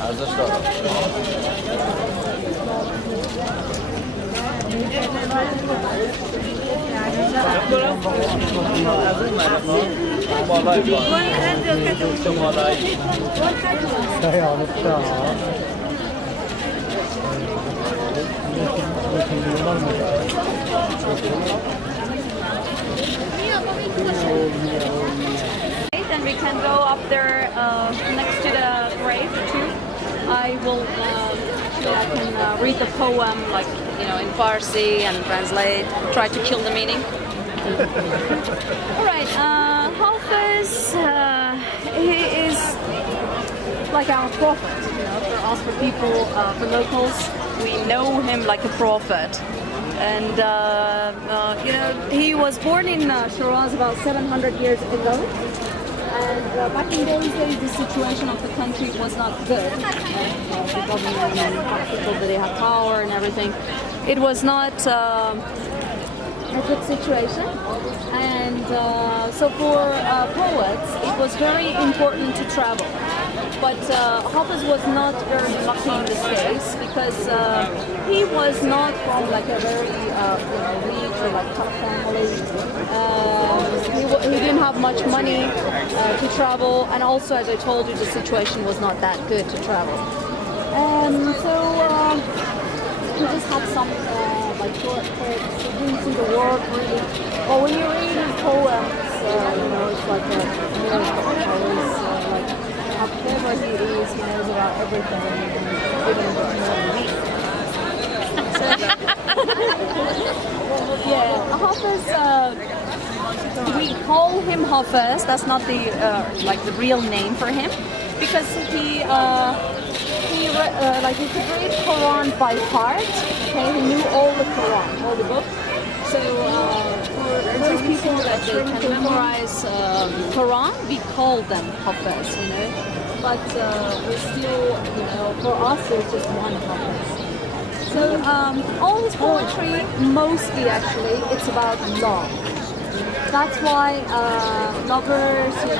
ارزش داره. Then we can go up there next to the grave too. I will, I can read the poem like, in Farsi and translate, try to kill the meaning. Alright, Hafez, he is like our prophet, for us, for people, for locals. We know him like a prophet. And, he was born in Shiraz about 700 years ago. And back in those days, the situation of the country was not good. The government and people that they have power and everything. It was not a good situation. And so for poets, it was very important to travel. But Hafez was not very lucky in this case because he was not from like a very rich or like top family. He didn't have much money to travel, and also, as I told you, the situation was not that good to travel. So he just had some like short trips. He didn't see the world really. But when you read his poems, it's like a miracle. Always like how clever he is. He knows about everything, and even more than me. So, yeah, Hafez. We call him Hafez. That's not the the real name for him, because he could read Quran by heart. Okay, he knew all the Quran, all the books. So for those people that they can memorize Quran, we call them Hafez. But we still, for us, there's just one Hafez. So all his poetry, mostly actually, it's about love. That's why lovers, they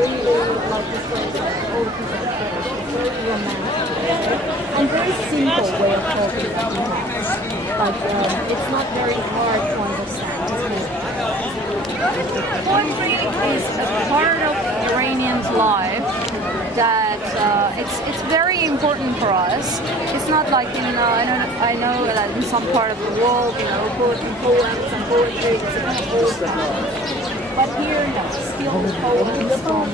really like this place. All the people it's very romantic and very simple way of talking about it. Like it's not very hard to understand. Poetry is a part of Iranian's life that it's very important for us. It's not like I know that in some part of the world, poems and poetry is a kind of old fashioned. But here, no, still poems from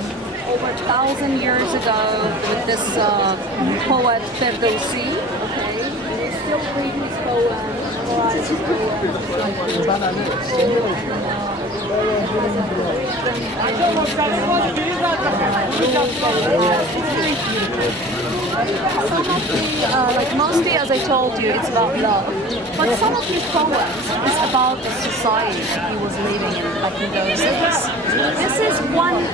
over 1,000 years ago with this poet Ferdowsi. Okay, and we still read his poems, memorize his mostly, as I told you, it's about love. But some of his poems is about the society he was living in back in those days. This is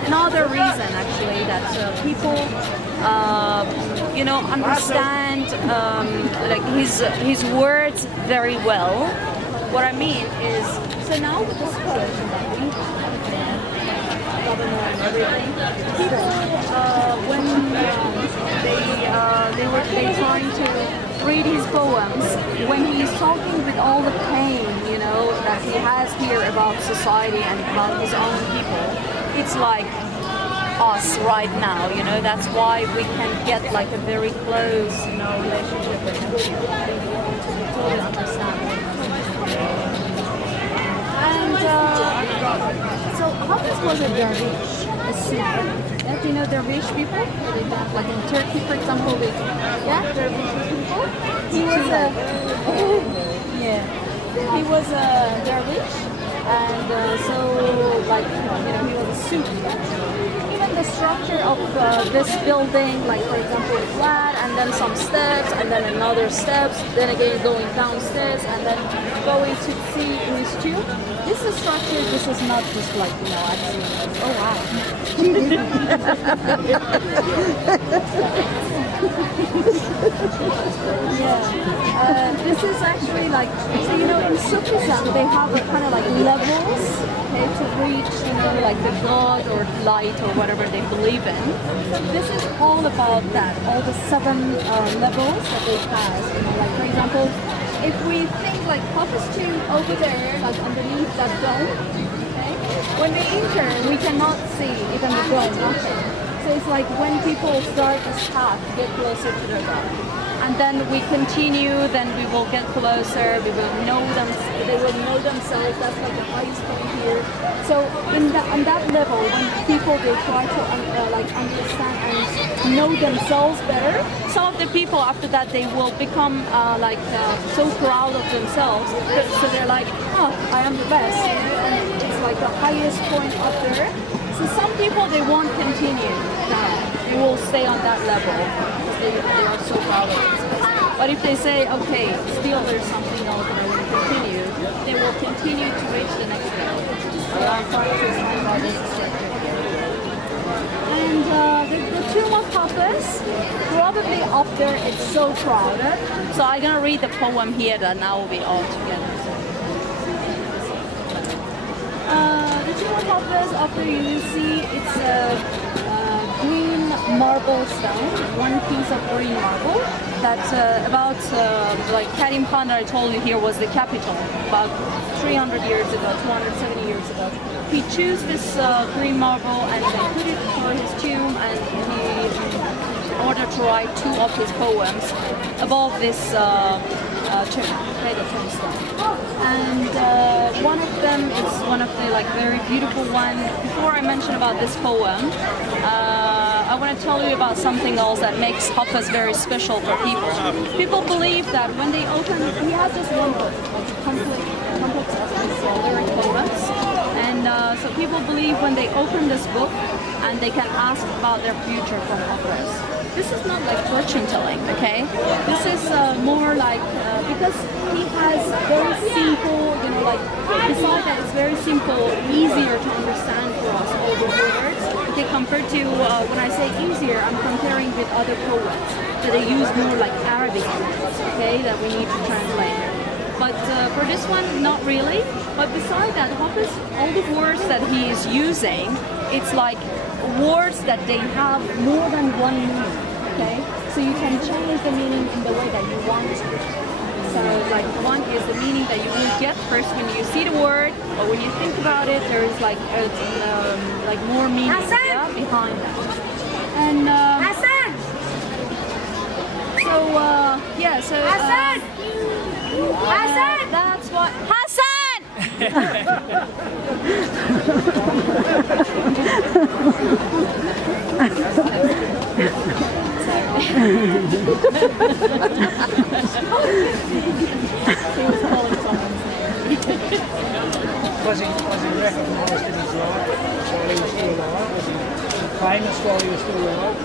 another reason, actually, that people, understand his words very well. What I mean is, so now with the situation that we have, governor and everything, people, when they trying to read his poems, when he's talking with all the pain, that he has here about society and about his own people, it's like us right now, that's why we can get like a very close, relationship with him. We totally understand. And so Hafez was a dervish, a Sufi. Yeah, do you know dervish people? They have, like in Turkey, for example, dervish people. He was he was a dervish, and he was a Sufi. Even the structure of this building, like for example, a flat, and then some steps, and then another steps, then again going downstairs, and then going to see his tomb. This is structure. This is not just like actually. Oh wow. This is actually like, so you know, in Sufism they have a kind of like levels, okay, to reach, you know, like the God or light or whatever they believe in. So this is all about that, all the 7 levels that they have. You know, like for example, if we think like Hafez 2 over there, like underneath that dome, okay, when we enter, we cannot see even the dome, nothing. So it's like when people start this path to get closer to their God. And then we continue, then we will get closer, we will know them, they will know themselves, that's like the highest point here. So on that level, when people, they try to understand and know themselves better, some of the people after that, they will become so proud of themselves, so they're like, oh, I am the best, and it's like the highest point up there. So some people, they won't continue down, they will stay on that level, because they are so proud of themselves. But if they say, okay, still there's something else that I want to continue, they will continue to reach the next level. So I'm trying to explain about this structure here. And the tomb of Hafez, probably up there, it's so crowded. So I'm going to read the poem here that now will be all together. The tomb of Hafez, up there you will see it's a green marble stone, one piece of green marble. That's about like Karim Khan that I told you here was the capital about 300 years ago, 270 years ago. He chose this green marble and they put it for his tomb, and he, in order to write 2 of his poems above this tomb, okay, the tombstone. And one of them is one of the like very beautiful one. Before I mention about this poem, I want to tell you about something else that makes Hafez very special for people. People believe that when they open, he has just one book, it's complex of his lyric poems, and so people believe when they open this book and they can ask about their future from Hafez. This is not like fortune telling, okay? This is more like, because he has very simple, you know, like, besides that it's very simple, easier to understand for us, all the words. Okay, compared to, when I say easier, I'm comparing with other poets, that they use more like Arabic words, okay, that we need to translate. But for this one, not really. But besides that, Hafez, all the words that he is using, it's like words that they have more than one meaning, okay? So you can change the meaning in the way that you want to. So like one is the meaning that you will get first when you see the word, or when you think about it, there is like more meaning behind that. And that's what Hassan! Was he recognised in his life while he was still alive? Was he famous while he was still alive?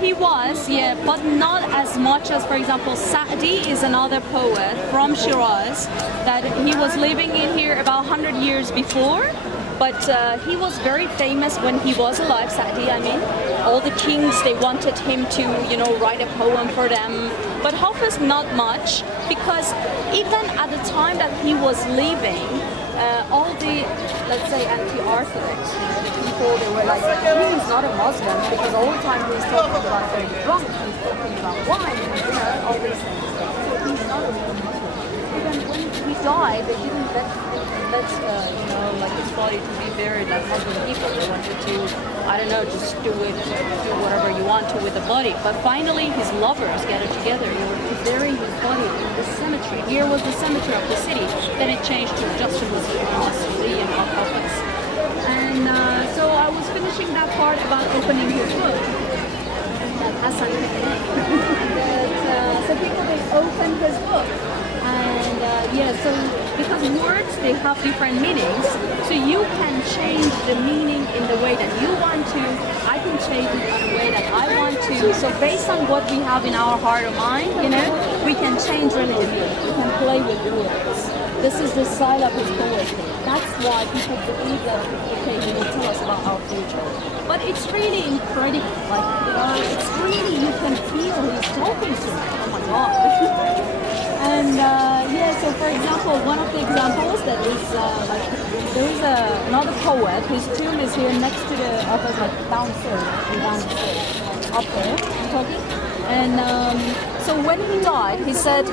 He was, yeah, but not as much as, for example, Sa'di is another poet from Shiraz that he was living in here about 100 years before. But he was very famous when he was alive, Sa'di, I mean. All the kings, they wanted him to, you know, write a poem for them. But Hafez, not much, because even at the time that he was leaving, all the, let's say, anti-Orthodox people, they were like, he's not a Muslim, because all the time he's talking about being drunk, he's talking about wine, and, you know, all these things. So he's not a real Muslim. Even when he died, they didn't let you know, like his body to be buried like Muslim people. They wanted to, I don't know, just do whatever you want to with the body. But finally, his lovers gathered together in order to bury his body in the cemetery. Here was the cemetery of the city. Then it changed to just a mausoleum of Hafez. And so I was finishing that part about opening his book. That Hassan so people, they opened his book. And so because words, they have different meanings, so you can change the meaning in the way that you want to. I can change it in the way that I want to. So based on what we have in our heart or mind, you know, we can change really the meaning. We can play with words. This is the style of his poetry. That's why people believe that, okay, he will tell us about our future. But it's really incredible. Like, you know, it's really, you can feel he's talking to me. Oh my God. And yeah, so for example, one of the examples that is like, there is another poet, his tomb is here next to the office, like downstairs, up there, talking. And so when he died, he said,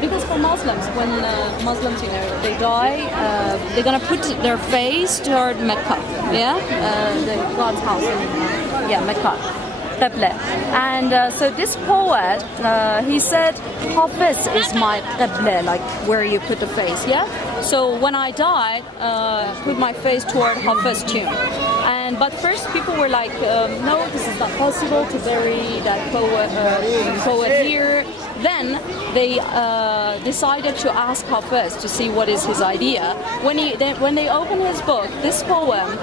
because for Muslims, when Muslims, you know, they die, they're gonna put their face toward Mecca, yeah, the God's house in Mecca. Qibla. And so this poet, he said, Hafez is my Qibla, like where you put the face, yeah? So when I died, put my face toward Hafez's tomb. But first people were like, no, this is not possible to bury that poet here. Then they decided to ask Hafez to see what is his idea. When they open his book, this poem,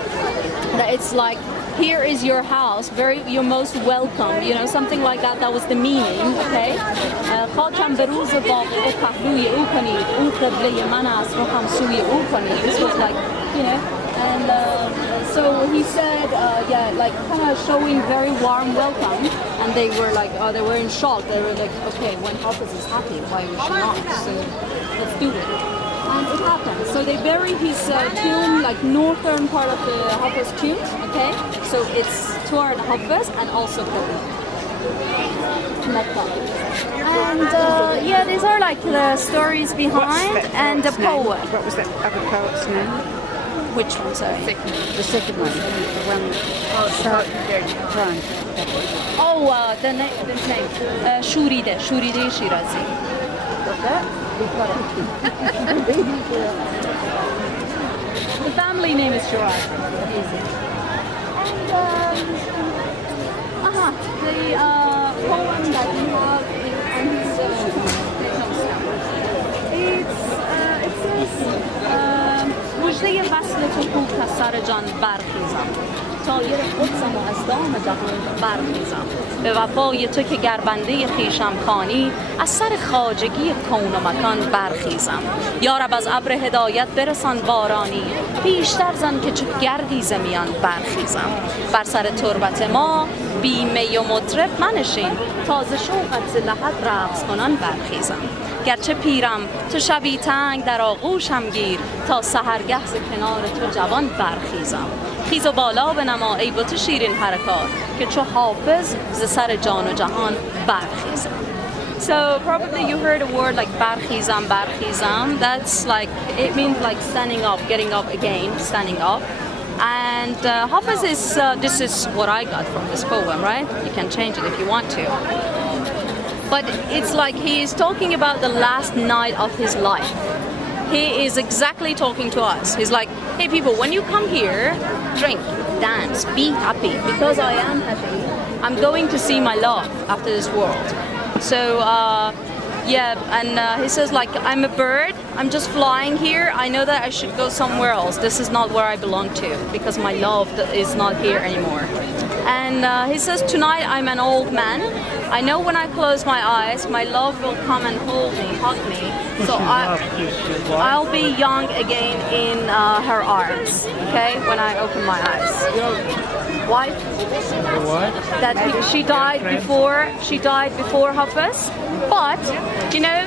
it's like, here is your house, you're most welcome, you know, something like that. That was the meaning, okay? This was like, you know, and so he said, yeah, like kind of showing very warm welcome, and they were like, they were in shock. They were like, okay, when Hafez is happy, why we should not? So let's do it. And it happened. So they buried his tomb, like northern part of the Hafez tomb, okay? So it's toward Hafez and also Mecca. And yeah, these are like the stories behind and the poet. What was that other poet's name? Which one, sorry? The second one. The one. Oh, the name. Shuride Shirazi. What's that? The family name is Shiraz. Easy. And the poem that you have on his it says مژده وصل تو کو کسر جان برخیزم طایر قدسم و از دام جهان برخیزم به وفای تو که گربنده خویشم خوانی از سر خواجگی کون و مکان برخیزم یا رب از ابر هدایت برسان بارانی پیشتر زن که چو گردی زمیان برخیزم بر سر تربت ما بی می و مطرب منشین تازه شوقت ز لحد رقص کنان برخیزم گرچه پیرم تو شبی تنگ در آغوشم گیر تا سحرگه ز کنار تو جوان برخیزم خیز و بالا بنما ای بت شیرین حرکات که چو حافظ ز سر جان و جهان برخیزم. So probably you heard a word like barkhizam, barkhizam. That's like, it means like standing up, getting up again, standing up. And Hafez is, this is what I got from this poem, right? You can change it if you want to. But it's like he is talking about the last night of his life. He is exactly talking to us. He's like, hey people, when you come here, drink, dance, be happy. Because I am happy, I'm going to see my love after this world. So yeah, and he says like, I'm a bird, I'm just flying here. I know that I should go somewhere else. This is not where I belong to because my love is not here anymore. And he says, tonight I'm an old man. I know when I close my eyes, my love will come and hold me, hug me. So I'll be young again in her arms, okay, when I open my eyes. Wife? That she died before Hafez. But, you know,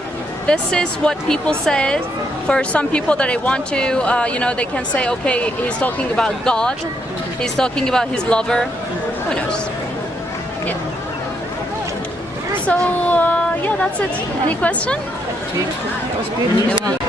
this is what people say. For some people that they want to, you know, they can say, okay, he's talking about God. He's talking about his lover. Who knows? Yeah. So, yeah, that's it. Any question? That was beautiful.